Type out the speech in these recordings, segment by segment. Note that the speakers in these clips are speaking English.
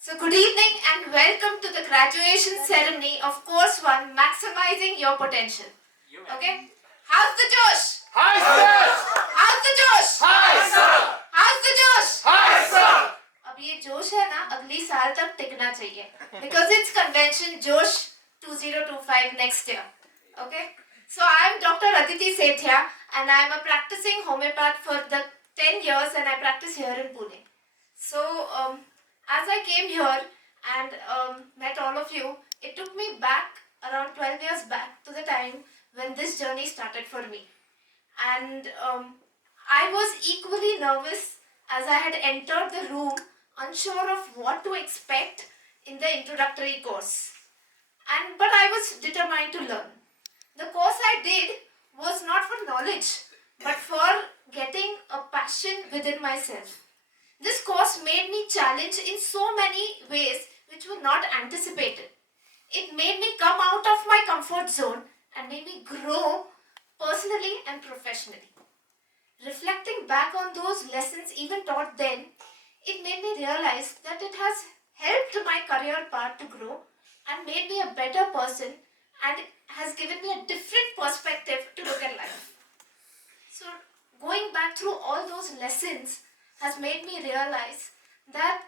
So good evening and welcome to the graduation ceremony of Course 1, Maximizing Your Potential. Okay? How's the Josh? Hi, sir! How's the Josh? Hi, sir! How's the Josh? Hi, sir! अब ये जोश है ना अगली साल तक टिकना चाहिए because it's convention Josh 2025 next year. Okay? So I'm Dr. Aditi Sethia and I'm a practicing homeopath for the 10 years and I practice here in Pune. So as I came here and met all of you, it took me back around 12 years back to the time when this journey started for me. And I was equally nervous as I had entered the room, unsure of what to expect in the introductory course. But I was determined to learn. The course I did was not for knowledge, but for getting a passion within myself. This course made me challenged in so many ways which were not anticipated. It made me come out of my comfort zone and made me grow personally and professionally. Reflecting back on those lessons even taught then, it made me realize that it has helped my career path to grow and made me a better person and has given me a different perspective to look at life. So going back through all those lessons has made me realize that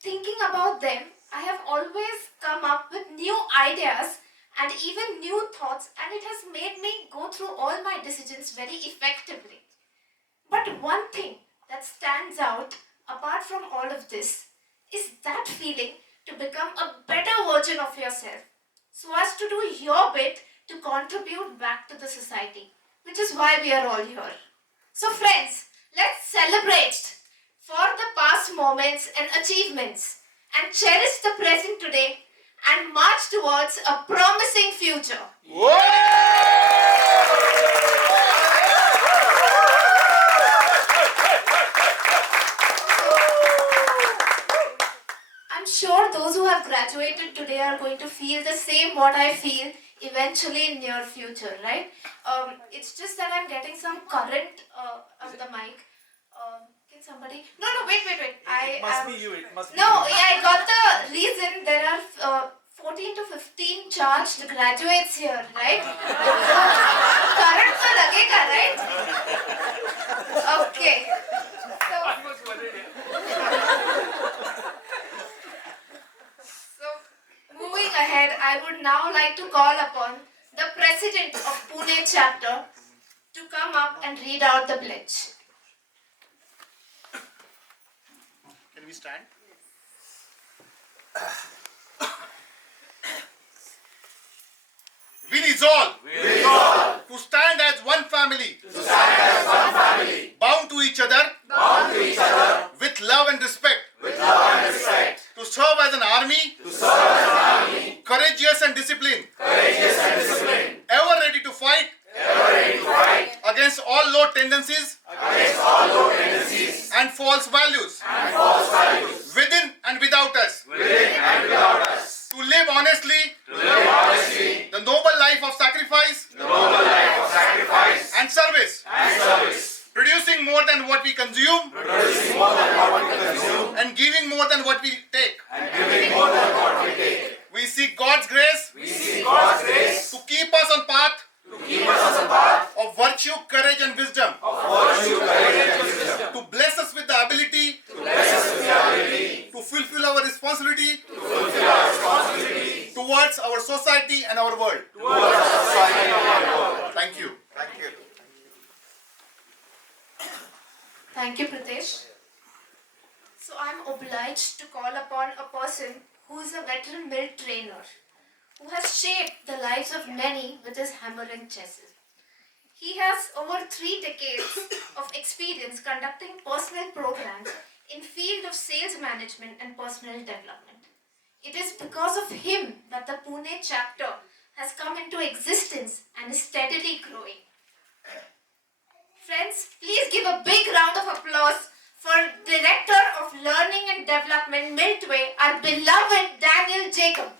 thinking about them, I have always come up with new ideas and even new thoughts, and it has made me go through all my decisions very effectively. But one thing that stands out apart from all of this is that feeling to become a better version of yourself so as to do your bit to contribute back to the society, which is why we are all here. So friends, let's celebrate for the past moments and achievements and cherish the present today and march towards a promising future. I'm sure those who have graduated today are going to feel the same what I feel eventually in near future, right? It's just that I'm getting some current on the mic. Can somebody? No, wait. It must be you. It must be No, you. yeah, I got the reason. There are 14 to 15 charged graduates here, right? Current to lagega, right? Okay. So, moving ahead, I would now like to call upon the president of Pune chapter to come up and read out the pledge. Can we stand? We resolve to stand as one family, bound to each other, with love and respect, to serve as an army, courageous and disciplined, ever ready to fight against all low tendencies and false values within and without us, to live honestly the noble life of sacrifice and service, producing more than what we consume and giving more than what we take. We seek God's grace to keep us on path of virtue, courage and wisdom, to bless us with the ability to fulfill our responsibility towards our society and our world. Thank you. Thank you, Pritesh. So I'm obliged to call upon a person who is a veteran MILT trainer, who has shaped the lives of many with his hammer and chisel. He has over 3 decades of experience conducting personal programs in field of sales management and personal development. It is because of him that the Pune chapter has come into existence and is steadily growing. Friends, please give a big round of applause for Director of Learning and Development, MILT Way, our beloved Daniel Jacob.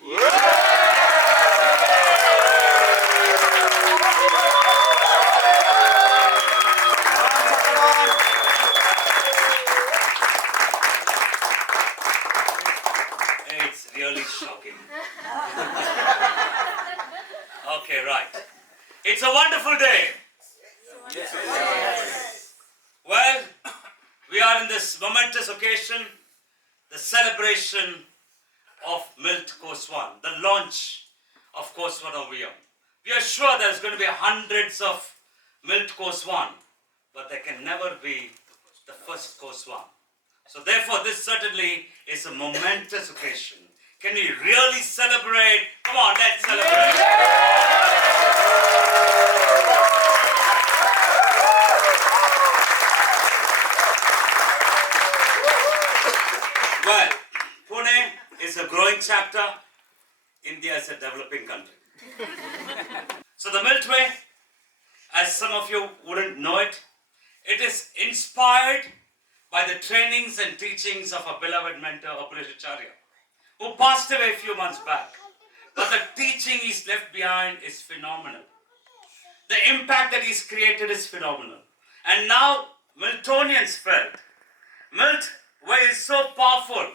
it's really shocking. Okay, right. It's a wonderful day. Well, we are in this momentous occasion, the celebration of MILT Course 1, the launch of Course 1 over here. We are sure there's going to be hundreds of MILT Course 1, but there can never be the first Course 1. So therefore, this certainly is a momentous occasion. Can we really celebrate? Come on, let's celebrate. Well, Pune is a growing chapter. India is a developing country. So the MILT Way, as some of you wouldn't know it, it is inspired by the trainings and teachings of our beloved mentor, Aporesh Acharya, who passed away a few months back. But the teaching he's left behind is phenomenal. The impact that he's created is phenomenal. And now Miltonians felt, MILT Way is so powerful.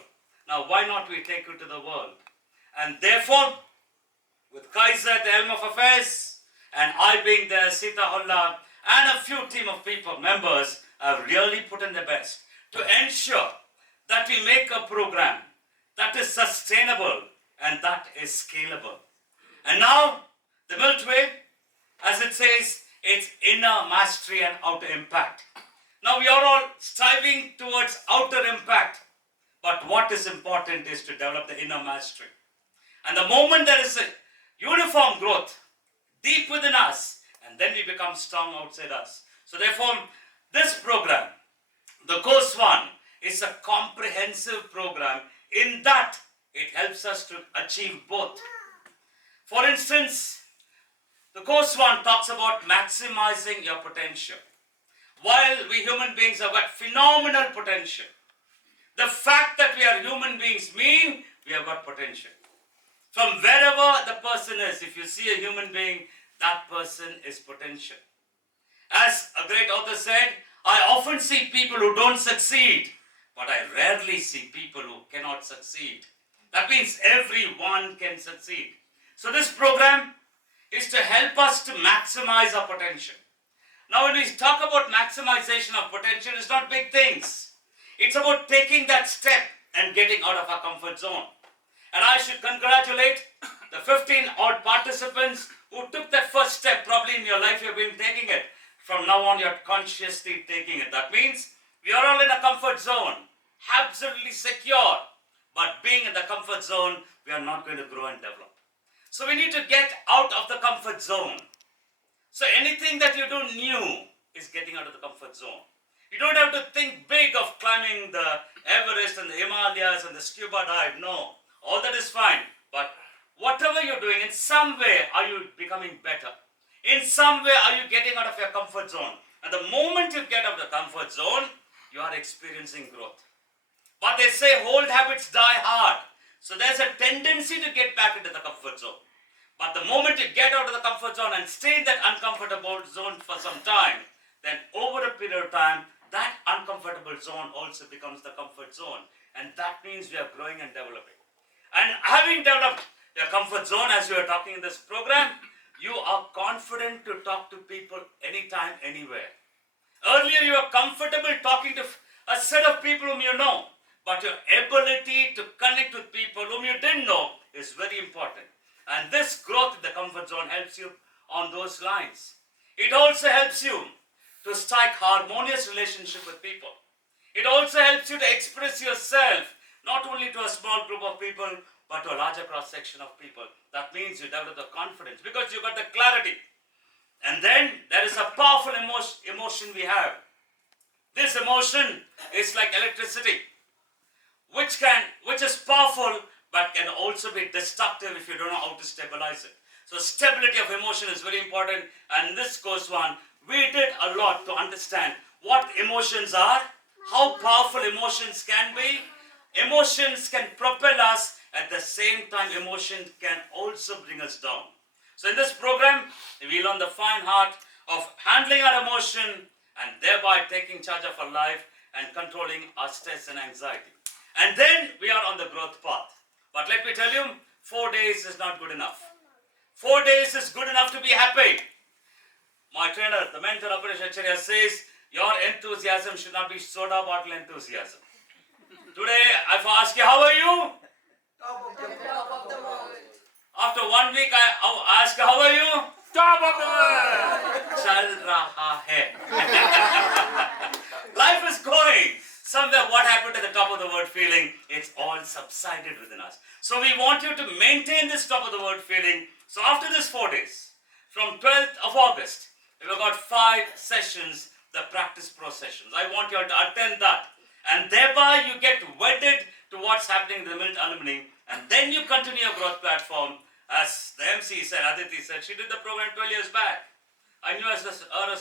Now why not we take it to the world? And therefore, with Kaiser at the helm of affairs, and I being there, Sita Holla, and a few team of people, members, have really put in their best to ensure that we make a program that is sustainable and that is scalable. And now, the MILT Way, as it says, it's inner mastery and outer impact. Now we are all striving towards outer impact, but what is important is to develop the inner mastery. And the moment there is a uniform growth deep within us, and then we become strong outside us. So therefore, this program, the Course 1, is a comprehensive program in that it helps us to achieve both. For instance, the Course 1 talks about maximizing your potential. While we human beings have got phenomenal potential, the fact that we are human beings means we have got potential. From wherever the person is, if you see a human being, that person is potential. As a great author said, I often see people who don't succeed, but I rarely see people who cannot succeed. That means everyone can succeed. So this program is to help us to maximize our potential. Now when we talk about maximization of potential, it's not big things. It's about taking that step and getting out of our comfort zone. And I should congratulate the 15 odd participants who took that first step. Probably in your life you've been taking it. From now on you're consciously taking it. That means we are all in a comfort zone, absolutely secure. But being in the comfort zone, we are not going to grow and develop. So we need to get out of the comfort zone. So anything that you do new is getting out of the comfort zone. You don't have to think big of climbing the Everest and the Himalayas and the scuba dive. No, all that is fine. But whatever you're doing, in some way are you becoming better. In some way are you getting out of your comfort zone. And the moment you get out of the comfort zone, you are experiencing growth. But they say old habits die hard. So there's a tendency to get back into the comfort zone. But the moment you get out of the comfort zone and stay in that uncomfortable zone for some time, then over a period of time, that uncomfortable zone also becomes the comfort zone. And that means we are growing and developing. And having developed your comfort zone, as we are talking in this program, you are confident to talk to people anytime, anywhere. Earlier you were comfortable talking to a set of people whom you know. But your ability to connect with people whom you didn't know is very important. And this growth in the comfort zone helps you on those lines. It also helps you to strike harmonious relationship with people. It also helps you to express yourself, not only to a small group of people, but to a larger cross-section of people. That means you develop the confidence because you got the clarity. And then there is a powerful emotion we have. This emotion is like electricity, which is powerful, but can also be destructive if you don't know how to stabilize it. So stability of emotion is very important. And in this Course 1, we did a lot to understand what emotions are, how powerful emotions can be. Emotions can propel us. At the same time, emotion can also bring us down. So in this program, we learn the fine art of handling our emotion and thereby taking charge of our life and controlling our stress and anxiety. And then we are on the growth path. But But let me tell you, 4 days is not good enough. 4 days is good enough to be happy. My trainer, the mentor Aporesh Acharya says, your enthusiasm should not be soda bottle enthusiasm. Today, if I ask you, how are you? After 1 week, I ask, how are you? Top of the world! Chal raha hai. Life is going. Somewhere, what happened to the top of the world feeling? It's all subsided within us. So we want you to maintain this top of the world feeling. So after this 4 days, from 12th of August, we've got 5 sessions, the practice pro sessions. I want you all to attend that. And thereby you get wedded to what's happening in the MILT alumni. And then you continue your growth platform. As the MC said, Aditi said, she did the program 12 years back. I knew her as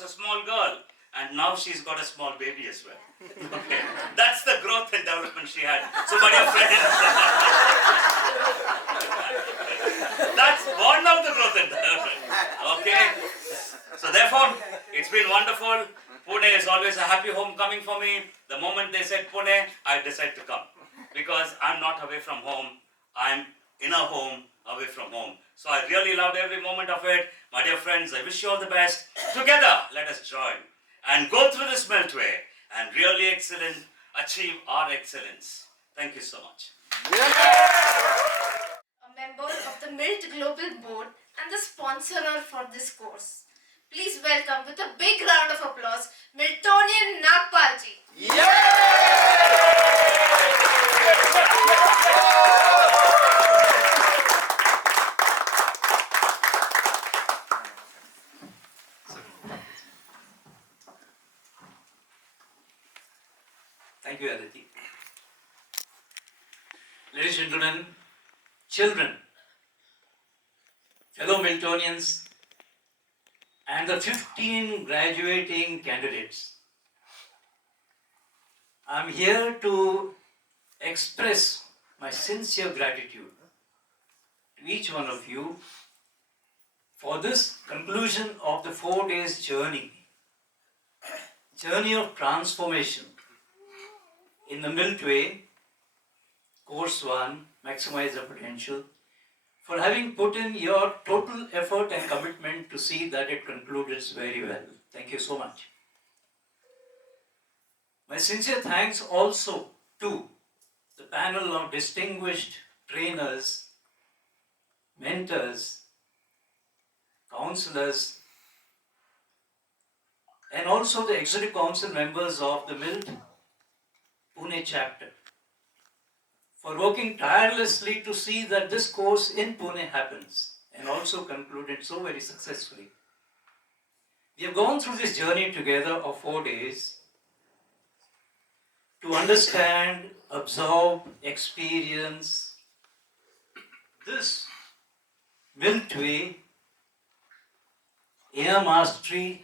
a small girl. And now she's got a small baby as well. Okay. That's the growth and development she had. So, my dear friends, that's one of the growth and development. Okay. So, therefore, it's been wonderful. Pune is always a happy homecoming for me. The moment they said Pune, I decide to come. Because I'm not away from home. I'm in a home, away from home. So I really loved every moment of it. My dear friends, I wish you all the best. Together, let us join and go through this MILT way and really excellent, achieve our excellence. Thank you so much. A member of the MILT Global Board and the sponsorer for this course. Please welcome with a big round of applause, Miltonian Nagpalji. Thank you, Aditi. Ladies and gentlemen, children, fellow Miltonians, and the 15 graduating candidates, I'm here to express my sincere gratitude to each one of you for this conclusion of the 4 days journey of transformation in the MILT Way, Course 1, Maximize the Potential, for having put in your total effort and commitment to see that it concluded very well. Thank you so much. My sincere thanks also to the panel of distinguished trainers, mentors, counselors, and also the Executive Council members of the MILT Pune chapter for working tirelessly to see that this course in Pune happens and also concluded so very successfully. We have gone through this journey together of 4 days to understand, absorb, experience this MILT Way, inner mastery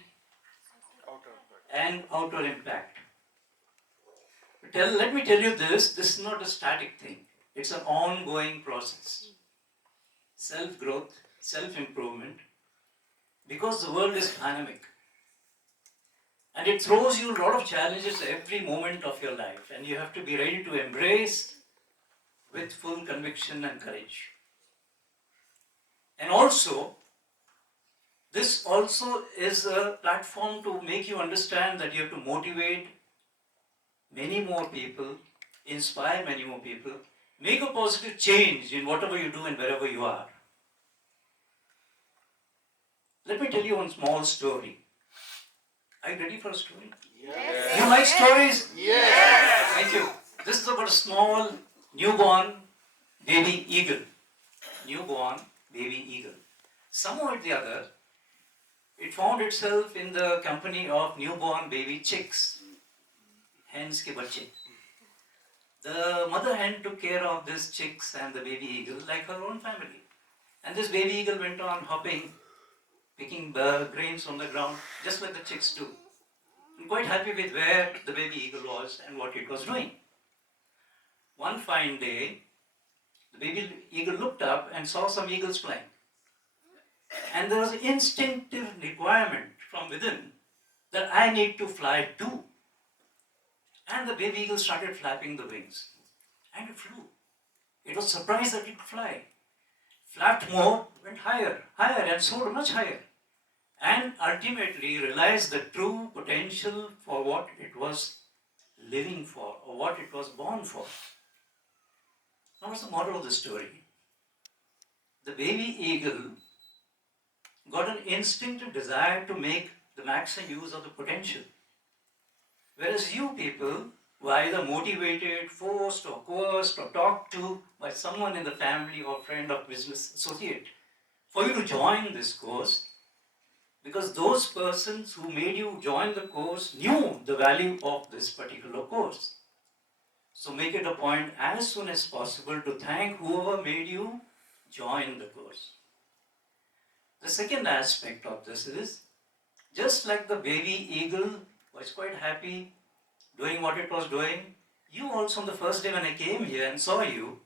and outer impact. Let me tell you this is not a static thing. It's an ongoing process. Self-growth, self-improvement, because the world is dynamic. And it throws you a lot of challenges every moment of your life, and you have to be ready to embrace with full conviction and courage. And also, this also is a platform to make you understand that you have to motivate many more people, inspire many more people, make a positive change in whatever you do and wherever you are. Let me tell you one small story. Are you ready for a story? Yes. You like stories? Yes. Thank you. This is about a small newborn baby eagle. Newborn baby eagle. Somehow or the other, it found itself in the company of newborn baby chicks. Hens ke bacche. The mother hen took care of these chicks and the baby eagle like her own family. And this baby eagle went on hopping, picking grains from the ground, just like the chicks do. I'm quite happy with where the baby eagle was and what it was doing. One fine day, the baby eagle looked up and saw some eagles flying. And there was an instinctive requirement from within that I need to fly too. And the baby eagle started flapping the wings. And it flew. It was surprised that it could fly. Flapped more, went higher, higher, and soared much higher. And ultimately realized the true potential for what it was living for, or what it was born for. Now, what's the moral of the story? The baby eagle got an instinctive desire to make the maximum use of the potential. Whereas you people were either motivated, forced, or coerced, or talked to by someone in the family or friend or business associate for you to join this course, because those persons who made you join the course knew the value of this particular course. So make it a point as soon as possible to thank whoever made you join the course. The second aspect of this is, just like the baby eagle was quite happy doing what it was doing, you also on the first day when I came here and saw you,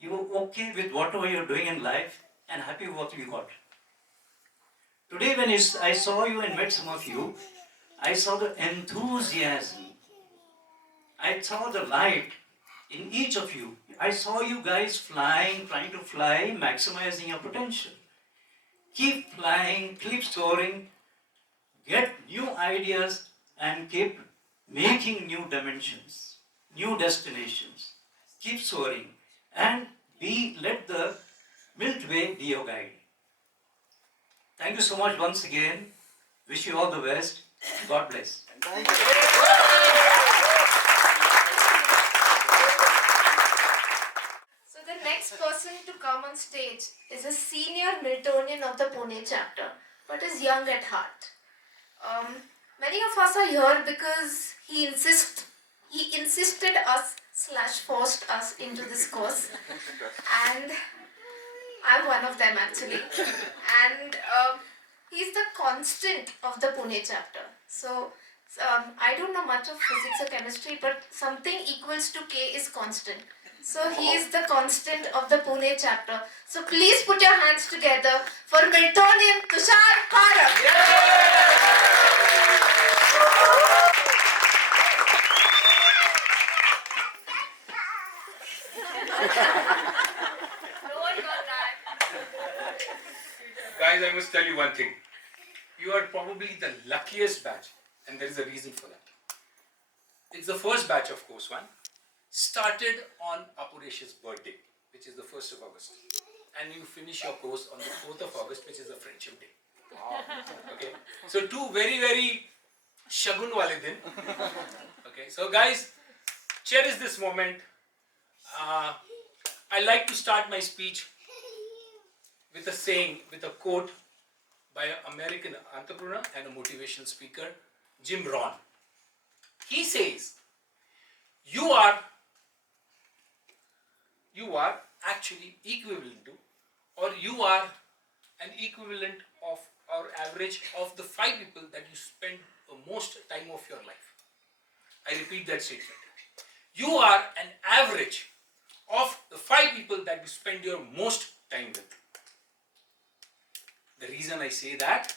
you were okay with whatever you're doing in life and happy with what you got. Today when I saw you and met some of you, I saw the enthusiasm. I saw the light in each of you. I saw you guys flying, trying to fly, maximizing your potential. Keep flying, keep soaring, get new ideas, and keep making new dimensions, new destinations. Keep soaring, and let the MILT Way be your guide. Thank you so much once again. Wish you all the best. God bless. Thank you. So the next person to come on stage is a senior Miltonian of the Pune chapter, but is young at heart. Many of us are here because he insisted us / forced us into this course, and I'm one of them actually. And he's the constant of the Pune chapter. So I don't know much of physics or chemistry, but something equals to K is constant. So he is the constant of the Pune chapter. So please put your hands together for Miltonian Tushar Parak. Guys, I must tell you one thing. You are probably the luckiest batch, and there is a reason for that. It's the first batch of course one, started on Aporesh's birthday, which is the 1st of August. And you finish your course on the 4th of August, which is the Friendship Day. Okay? So two very, very shagun wale din. Okay, so guys, cherish this moment. I like to start my speech with a saying, with a quote by an American entrepreneur and a motivational speaker, Jim Rohn. He says, you are actually equivalent to, or you are an equivalent of, or average of the 5 people that you spend the most time of your life. I repeat that statement. You are an average of the 5 people that you spend your most time with. The reason I say that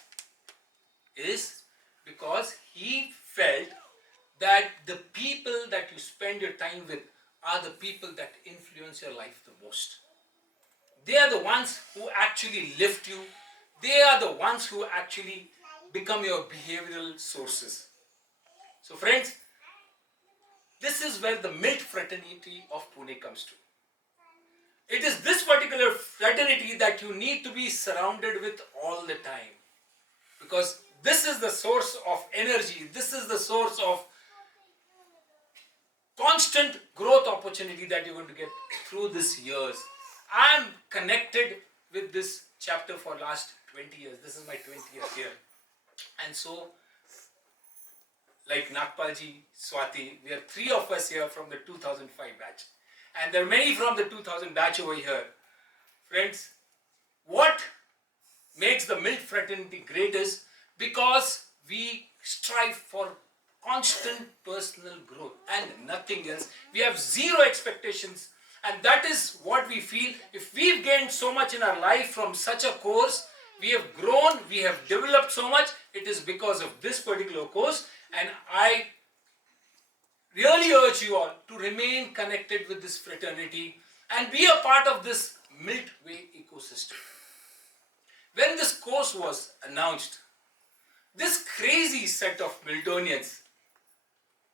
is because he felt that the people that you spend your time with are the people that influence your life the most. They are the ones who actually lift you. They are the ones who actually become your behavioral sources. So friends, this is where the MILT fraternity of Pune comes to. It is this particular fraternity that you need to be surrounded with all the time. Because this is the source of energy. This is the source of constant growth opportunity that you're going to get through these years. I am connected with this chapter for last 20 years. This is my 20th year. And so, like Nagpalji, Swati, we are 3 of us here from the 2005 batch. And there are many from the 2000 batch over here. Friends, what makes the MILT fraternity great is because we strive for constant personal growth and nothing else. We have zero expectations, and that is what we feel. If we've gained so much in our life from such a course, we have grown, we have developed so much, it is because of this particular course. And I really urge you all to remain connected with this fraternity and be a part of this MILT Way ecosystem. When this course was announced, this crazy set of Miltonians,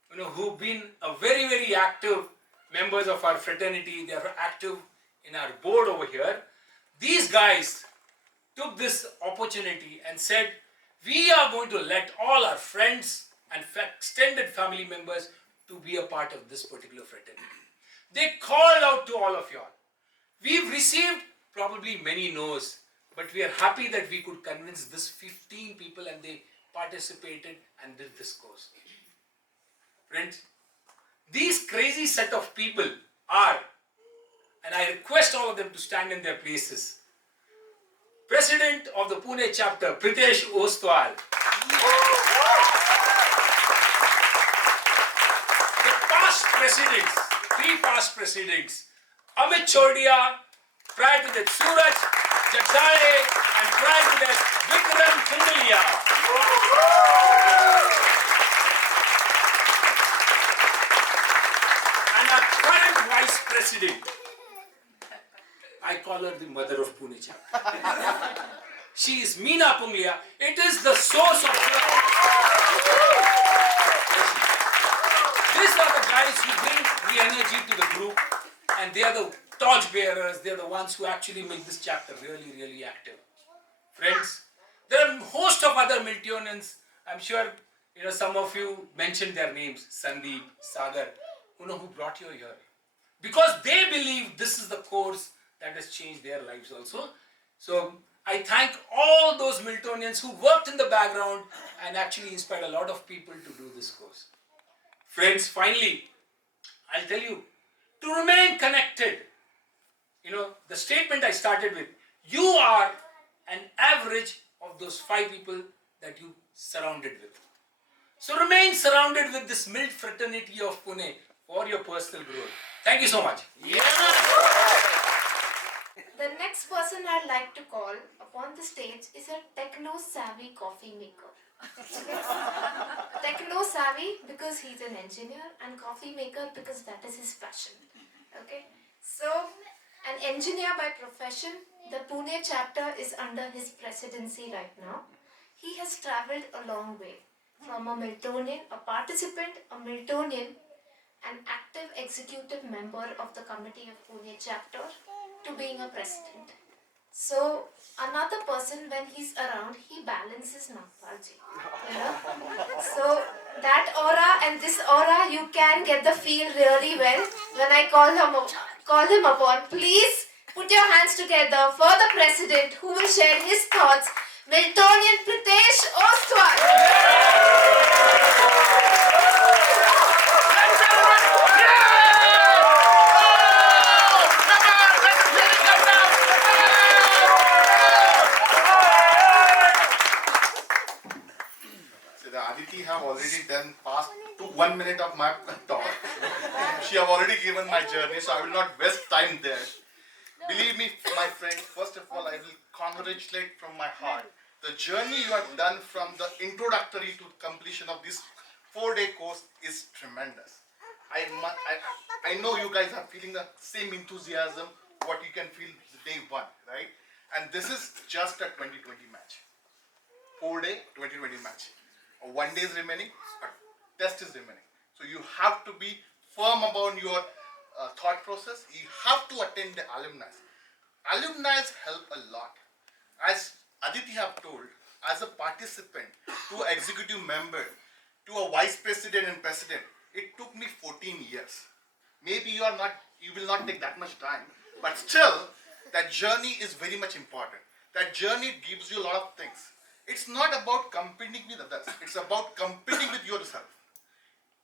who've been a very, very active members of our fraternity, they are active in our board over here. These guys took this opportunity and said, we are going to let all our friends and extended family members to be a part of this particular fraternity. They called out to all of y'all. We've received probably many no's, but we are happy that we could convince this 15 people and they participated and did this course. Friends, these crazy set of people are, and I request all of them to stand in their places, President of the Pune chapter, Pritesh Ostwal. The past presidents, 3 past presidents, Amit Chodia, prior to that Suraj Jagdale, and prior to that Vikram Kundalia. And our current vice president, I call her the mother of Pune chapter. She is Meena Punglia. It is the source of the... These are the guys who bring the energy to the group, and they are the torch bearers. They are the ones who actually make this chapter really, really active. Friends, there are a host of other Miltonians. I'm sure some of you mentioned their names, Sandeep, Sagar, who brought you here. Because they believe this is the course that has changed their lives also. So I thank all those Miltonians who worked in the background and actually inspired a lot of people to do this course. Friends, finally, I'll tell you, to remain connected, the statement I started with, you are an average of those 5 people that you surrounded with. So remain surrounded with this MILT fraternity of Pune for your personal growth. Thank you so much. The next person I'd like to call upon the stage is a techno-savvy coffee maker. Techno-savvy because he's an engineer, and coffee maker because that is his passion. Okay, so an engineer by profession, the Pune chapter is under his presidency right now. He has travelled a long way from a Miltonian, a participant, a Miltonian, an active executive member of the committee of Pune chapter, to being a president. So another person, when he's around, he balances Nagpalji. So that aura and this aura, you can get the feel really well when I call him upon. Please put your hands together for the president who will share his thoughts, Miltonian Pritesh Ostwal. Aditi have already done past 1 minute of my talk. She have already given my journey, so I will not waste time there. Believe me, my friend, first of all, I will congratulate from my heart. The journey you have done from the introductory to completion of this 4-day course is tremendous. I know you guys are feeling the same enthusiasm what you can feel day 1, right? And this is just a 2020 match. 4-day 2020 match. 1 day is remaining, a test is remaining. So you have to be firm about your thought process. You have to attend the alumni. Alumni help a lot. As Aditi have told, as a participant, to executive member, to a vice president and president, it took me 14 years. Maybe you will not take that much time, but still, that journey is very much important. That journey gives you a lot of things. It's not about competing with others. It's about competing with yourself.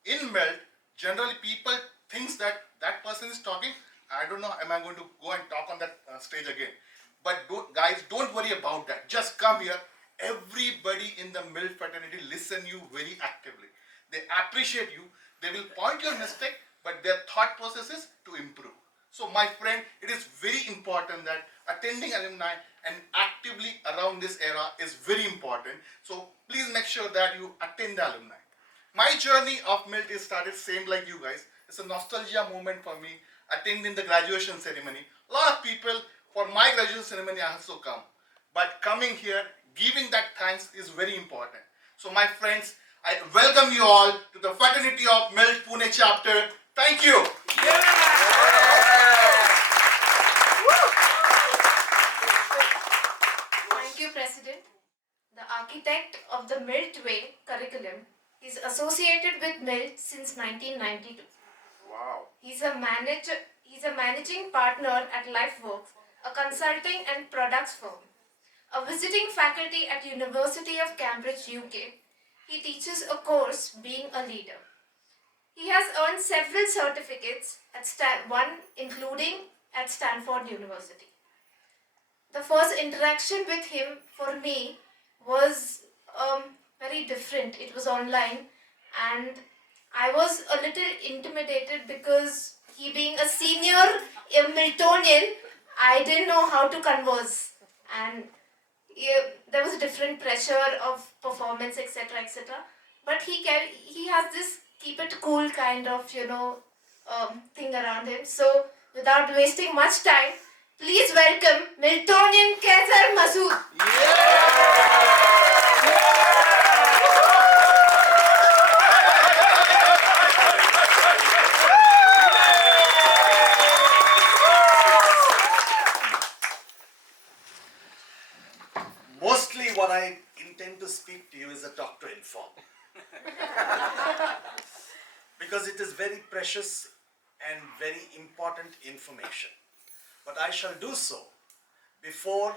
In MELT, generally people think that that person is talking. I don't know, am I going to go and talk on that stage again? But guys, don't worry about that. Just come here. Everybody in the MELT fraternity listen you very actively. They appreciate you. They will point your mistake, but their thought process is to improve. So my friend, it is very important that attending alumni and actively around this era is very important. So please make sure that you attend the alumni. My journey of MILT is started same like you guys. It's a nostalgia moment for me, attending the graduation ceremony. A lot of people for my graduation ceremony also come. But coming here, giving that thanks is very important. So my friends, I welcome you all to the fraternity of MILT Pune chapter. Thank you. Thank you, President. The architect of the MILT Way Curriculum is associated with MILT since 1992. Wow. He's a managing partner at LifeWorks, a consulting and products firm. A visiting faculty at University of Cambridge, UK, he teaches a course Being a Leader. He has earned several certificates at one including at Stanford University. The first interaction with him for me was very different. It was online, and I was a little intimidated because he being a senior Miltonian, I didn't know how to converse, and there was a different pressure of performance, etc., etc. But he has this keep it cool kind of thing around him. So without wasting much time, please welcome Miltonian Kaisar Masood. Mostly what I intend to speak to you is a talk to inform. Because it is very precious and very important information. But I shall do so. Before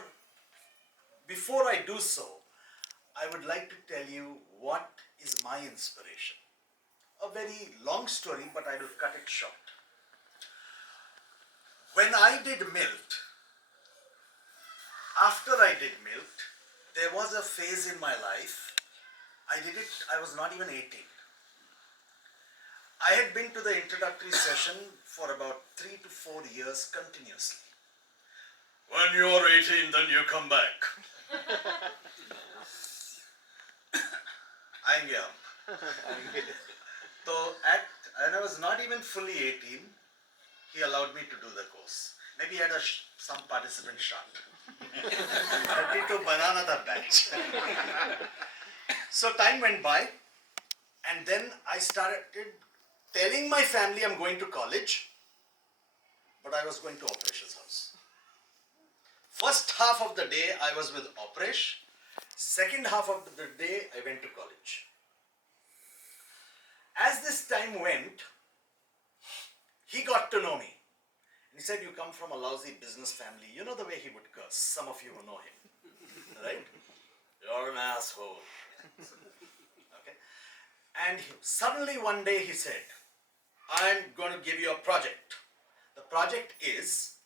I do so, I would like to tell you what is my inspiration. A very long story, but I will cut it short. When I did MILT, after I did MILT, there was a phase in my life. I was not even 18. I had been to the introductory session for about 3 to 4 years continuously. When you are 18, then you come back. आएंगे हम. So when I was not even fully 18, he allowed me to do the course. Maybe he had some participant shot. to banana the batch. So time went by, and then I started telling my family I'm going to college, but I was going to Aparesh's house. First half of the day I was with Aporesh. Second half of the day I went to college. As this time went, he got to know me. And he said, you come from a lousy business family. You know the way he would curse. Some of you who know him. Right? You're an asshole. Okay? And suddenly one day he said, I'm going to give you a project. The project is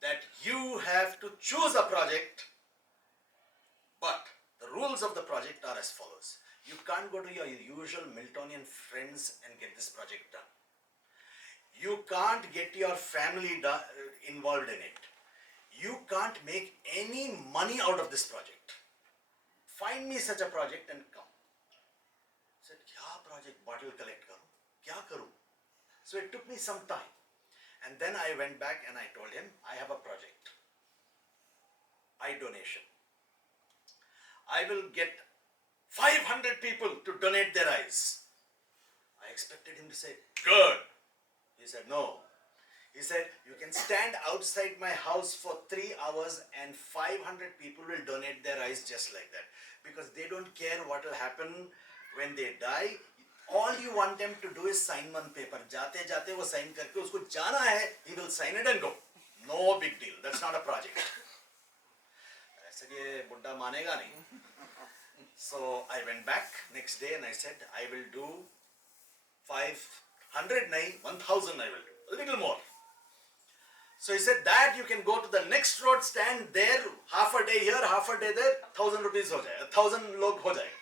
that you have to choose a project, but the rules of the project are as follows. You can't go to your usual Miltonian friends and get this project done. You can't get your family involved in it. You can't make any money out of this project. Find me such a project and come. I said, kya project bottle collect karu? Kya karu? So it took me some time. And then I went back and I told him, I have a project. Eye donation. I will get 500 people to donate their eyes. I expected him to say, good. He said, no. He said, you can stand outside my house for 3 hours and 500 people will donate their eyes just like that. Because they don't care what will happen when they die. All you want them to do is sign one paper. Jate jate wo sign karke usko jana hai, he will sign it and go. No big deal. That's not a project. I said, ye buddha manega nahi. So I went back next day and I said, I will do 500 nahi, 1000 I will do. A little more. So he said that you can go to the next road, stand there, half a day here, half a day there, 1000 rupees ho jaye, 1000 log ho jaye.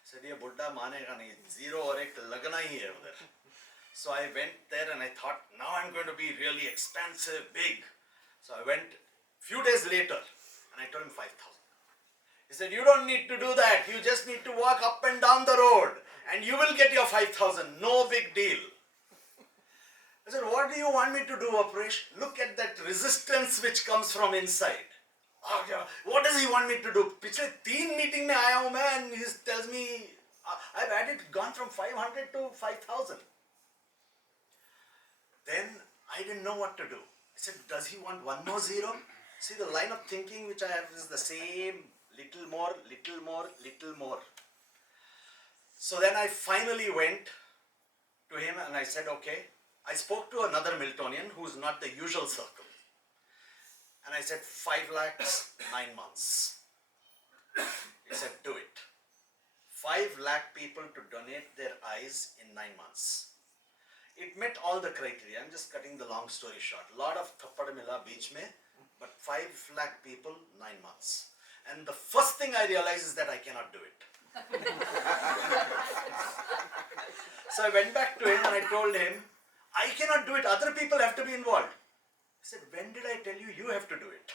I said, ye buddha manega nahi, 0 aur 1 lagna hi hai udhar. So I went there and I thought, now I'm going to be really expansive, big. So I went few days later and I told him 5,000. He said, you don't need to do that. You just need to walk up and down the road and you will get your 5,000. No big deal. I said, what do you want me to do, Aporesh? Look at that resistance which comes from inside. What does he want me to do? पिछले 3 meeting में आया हूँ मैं, and he tells me I've gone from 500 to 5,000. Then I didn't know what to do. I said, does he want one more zero? See, the line of thinking which I have is the same, little more, little more, little more. So then I finally went to him and I said, okay. I spoke to another Miltonian who's not the usual circle. And I said, 5 lakhs, 9 months. He said, do it. 5 lakh people to donate their eyes in 9 months. It met all the criteria. I'm just cutting the long story short. A lot of thappad mila beech mein, but 5 lakh people, 9 months. And the first thing I realized is that I cannot do it. So I went back to him and I told him, I cannot do it. Other people have to be involved. He said, when did I tell you you have to do it?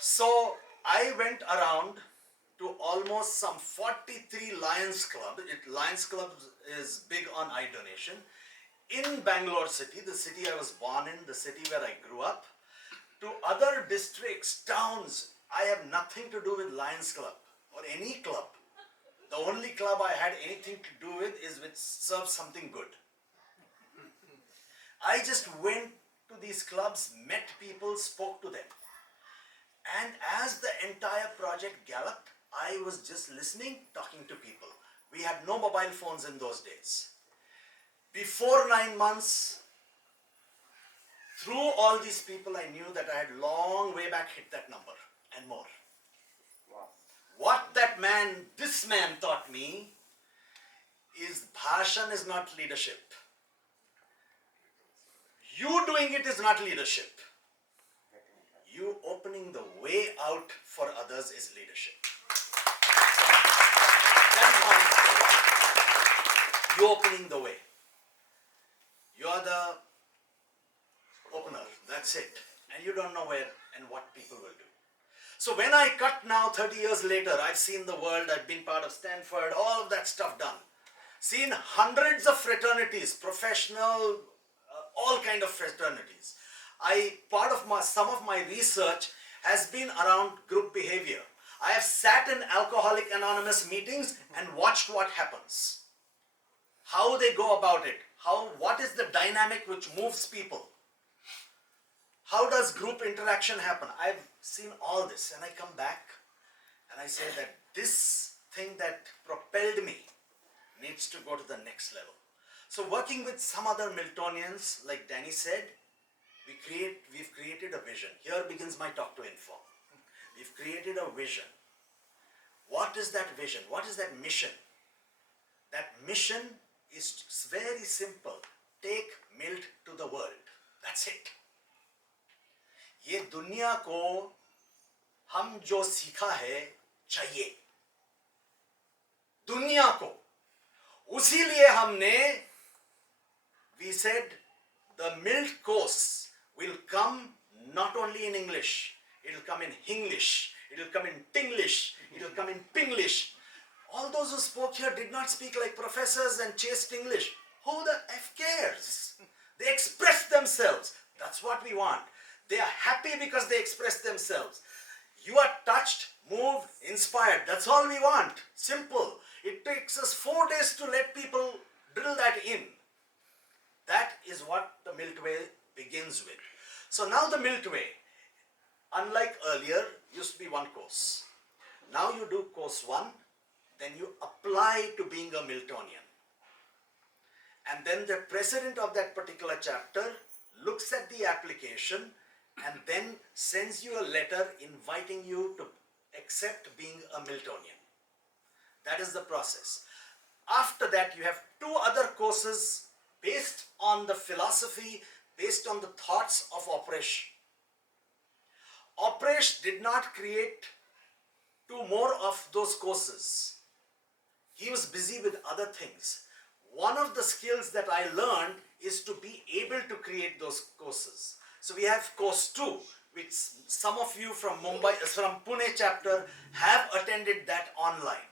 So I went around to almost some 43 Lions Club. Lions Club is big on eye donation. In Bangalore city, the city I was born in, the city where I grew up, to other districts, towns. I have nothing to do with Lions Club or any club. The only club I had anything to do with is which serves something good. I just went to these clubs, met people, spoke to them. And as the entire project galloped, I was just listening, talking to people. We had no mobile phones in those days. Before 9 months, through all these people, I knew that I had long way back hit that number and more. What this man taught me is bhashan is not leadership. You doing it is not leadership. You opening the way out for others is leadership. That is my inspiration. You opening the way. You are the opener. That's it. And you don't know where and what people will do. So when I cut now 30 years later, I've seen the world, I've been part of Stanford, all of that stuff done. Seen hundreds of fraternities, professional, all kind of fraternities. Some of my research has been around group behavior. I have sat in Alcoholic Anonymous meetings and watched what happens. How they go about it. What is the dynamic which moves people? How does group interaction happen? I've seen all this and I come back and I say that this thing that propelled me needs to go to the next level. So working with some other Miltonians, like Danny said, we've created a vision. Here begins my talk to inform. We've created a vision. What is that vision? What is that mission? That mission is very simple. Take MILT to the world. That's it. ये दुनिया को हम जो सीखा है चाहिए दुनिया को उसी लिए हमने we said the MILT course will come not only in English, it will come in Hinglish, it will come in Tinglish, it will come in Pinglish. All those who spoke here did not speak like professors and chased English. Who the F cares? They expressed themselves. That's what we want. They are happy because they express themselves. You are touched, moved, inspired. That's all we want. Simple. It takes us 4 days to let people drill that in. That is what the MILT Way begins with. So now the MILT Way, unlike earlier, used to be one course. Now you do course 1, then you apply to being a Miltonian. And then the president of that particular chapter looks at the application and then sends you a letter inviting you to accept being a Miltonian. That is the process. After that, you have 2 other courses based on the philosophy, based on the thoughts of Aporesh. Aporesh did not create 2 more of those courses. He was busy with other things. One of the skills that I learned is to be able to create those courses. So we have course 2, which some of you from from Pune chapter have attended that online.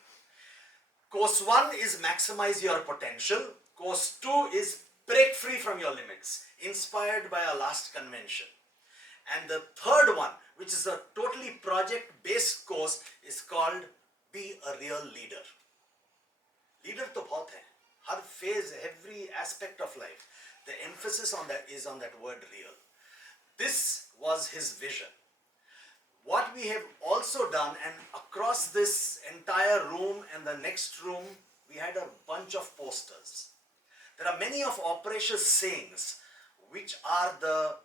Course 1 is maximize your potential. Course 2 is break free from your limits, inspired by our last convention. And the third one, which is a totally project-based course, is called Be a Real Leader. Leader to bahut hai. Har phase, every aspect of life. The emphasis on that is on that word real. This was his vision. What we have also done, and across this entire room and the next room, we had a bunch of posters. There are many of Aporesh's sayings, which are the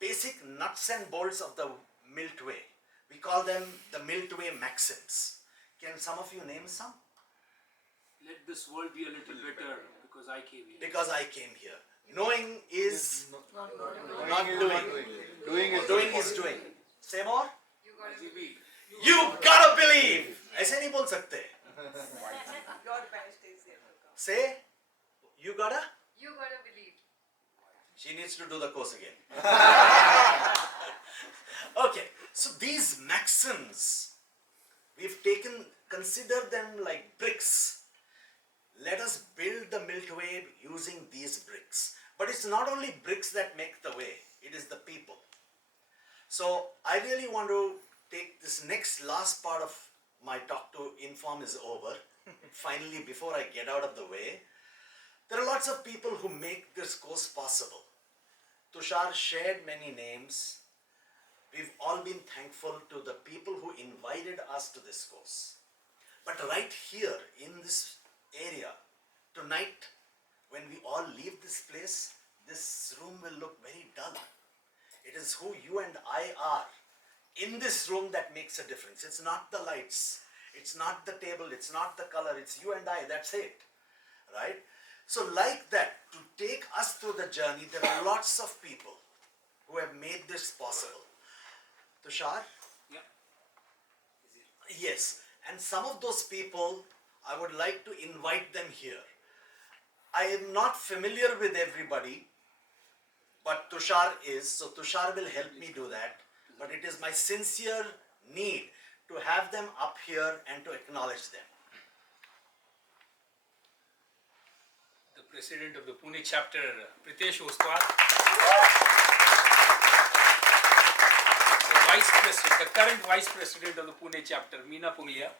basic nuts and bolts of the MILT Way. We call them the MILT Way maxims. Can some of you name some? Let this world be a little better because I came here. Because I came here. Knowing is not doing. Doing is doing. Say more. You gotta believe. ऐसे नहीं बोल सकते. Say, you gotta. believe. She needs to do the course again. Okay, so these maxims, we've consider them like bricks. Let us build the MILT Way using these bricks. But it's not only bricks that make the way, it is the people. So I really want to take this last part of my talk to inform is over. Finally, before I get out of the way, there are lots of people who make this course possible. Tushar shared many names. We've all been thankful to the people who invited us to this course. But right here in this area, tonight, when we all leave this place, this room will look very dull. It is who you and I are in this room that makes a difference. It's not the lights, it's not the table, it's not the color, it's you and I, that's it, right? So like that, to take us through the journey, there are lots of people who have made this possible. Tushar? Yeah. Yes, and some of those people, I would like to invite them here. I am not familiar with everybody, but Tushar is, so Tushar will help me do that. But it is my sincere need to have them up here and to acknowledge them. The president of the Pune chapter, Pritesh Ostwal. The vice president, the current vice president of the Pune chapter, Meena Punglia.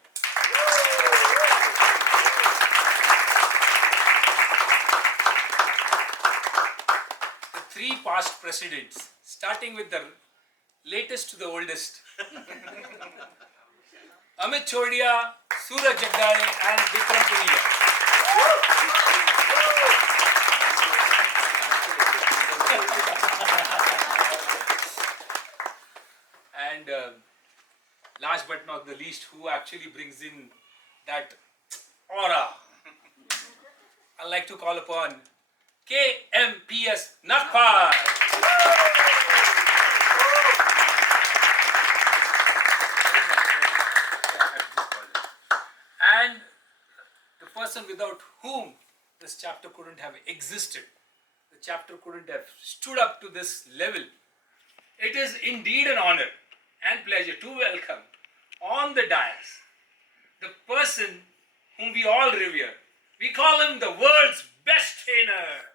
The three past presidents, starting with the latest to the oldest. Amit Chodia, Suraj Jagdale and Vikram Punia. And last but not the least, who actually brings in that aura, I'd like to call upon KMPS Nagpur. And the person without whom this chapter couldn't have existed, the chapter couldn't have stood up to this level. It is indeed an honor and pleasure to welcome on the dais the person whom we all revere. We call him the world's best trainer.